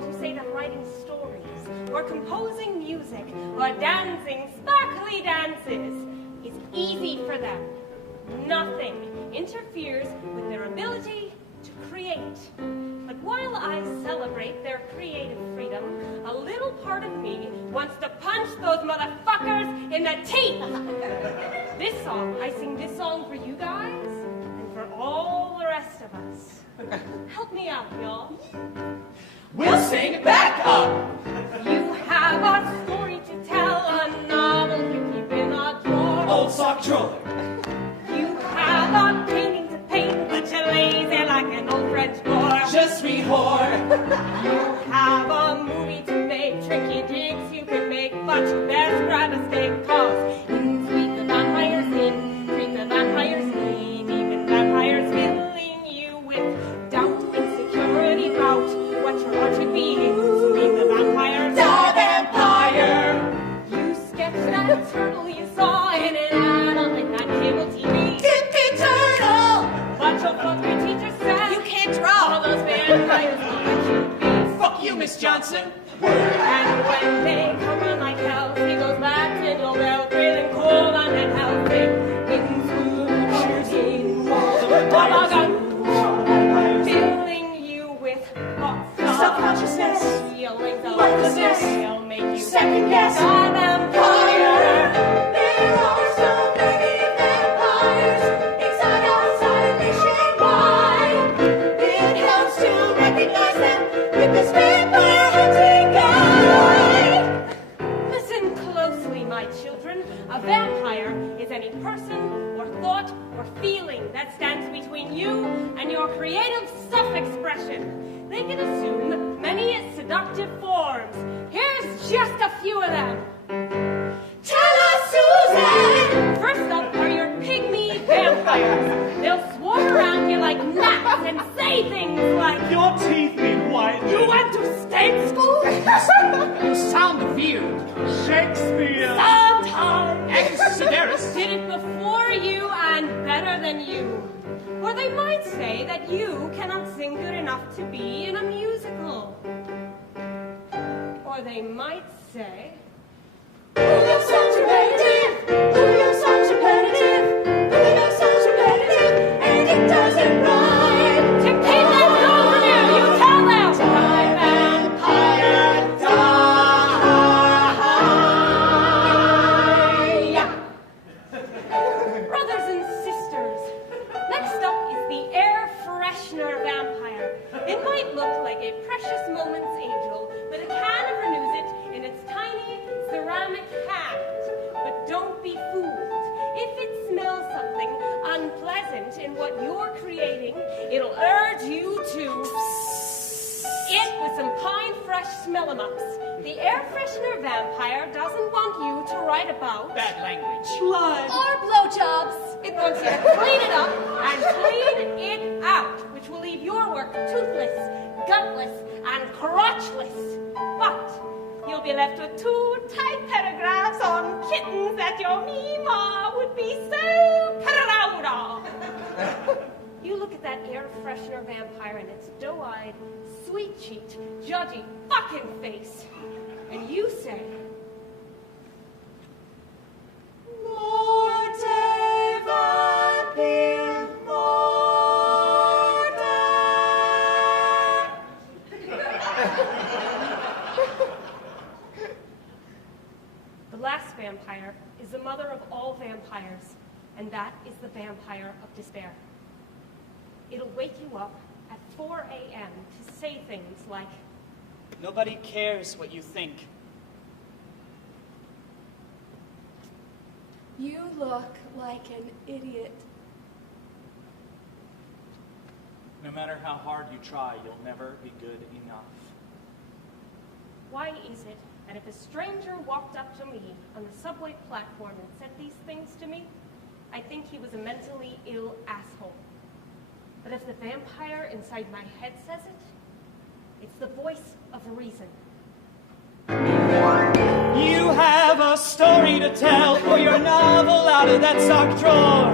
world who say that writing stories, or composing music, or dancing sparkly dances is easy for them. Nothing interferes with their ability to create. But while I celebrate their creative freedom, a little part of me wants to punch those motherfuckers in the teeth. I sing this song for you guys and for all the rest of us. Help me out, y'all. We'll sing back up. You have a story to tell, a novel you keep in a drawer. Old sock drawer. You have a painting to paint, but you're lazy like an old French boy. Just sweet whore. You have a movie to make, tricky jigs you can make, but you best grab a steak, cause in sweet the vampires in, treat the vampires mean, even vampires filling you with doubt, insecurity about what your heart should be. Sweet the vampires, the vampire. You sketched that turtle you saw in an ad on like that cable TV. Tippy turtle. But your fourth grade teacher said You can't draw. all those vampires will let you be. Fuck you, Miss Johnson. And when they come on like hell, he goes back to your bell, feeling cold and unhealthy. Filling you with thoughts of Subconsciousness. feelings of Worthlessness. they'll make you Second guess. the vampire. There are so many vampires inside, outside, nationwide. It helps to recognize them with this vampire hunting guide. Listen closely, my children. A vampire is any person or thought or feeling that stands between you and your creative self-expression. They can assume many seductive forms. Here's just a few of them. Tell us, Susan. First up are your pygmy vampires. They'll swarm around you like gnats and say things like, Your teeth be white. "You went to state school?" You sound weird. Shakespeare. "Sometimes." Severus. Did it before you and better than you. Or they might say that you cannot sing good enough to be in a musical. Or they might say, Your song's repetitive. Your song's repetitive. Your song's repetitive, and it doesn't rhyme. "To keep them going now, you tell them." Die, vampire, die. Brothers and sisters, next up is the air freshener vampire. It might look like a precious moments angel with a can of renews it in its tiny ceramic hand. But don't be fooled. If it smells something unpleasant in what you're creating, it'll urge you to it with some pine fresh smell-em-ups. The air freshener vampire doesn't want you to write about Bad language. blood Or blowjobs. It wants you to clean it up and clean it out, which will leave your work toothless, gutless, and crotchless. But you'll be left with 2 tight paragraphs on kittens that your Mima would be so proud of. You look at that air freshener vampire and its doe-eyed, sweet-cheeked, judgy fucking face, and you say, Morte vampire, morte. the last vampire is the mother of all vampires, and that is the vampire of despair. It'll wake you up at 4 a.m. to say things like, Nobody cares what you think. You look like an idiot. No matter how hard you try, you'll never be good enough. "Why is it that if a stranger walked up to me on the subway platform and said these things to me, I think he was a mentally ill asshole? But if the vampire inside my head says it, it's the voice of reason." You have a story to tell, or your novel out of that sock drawer.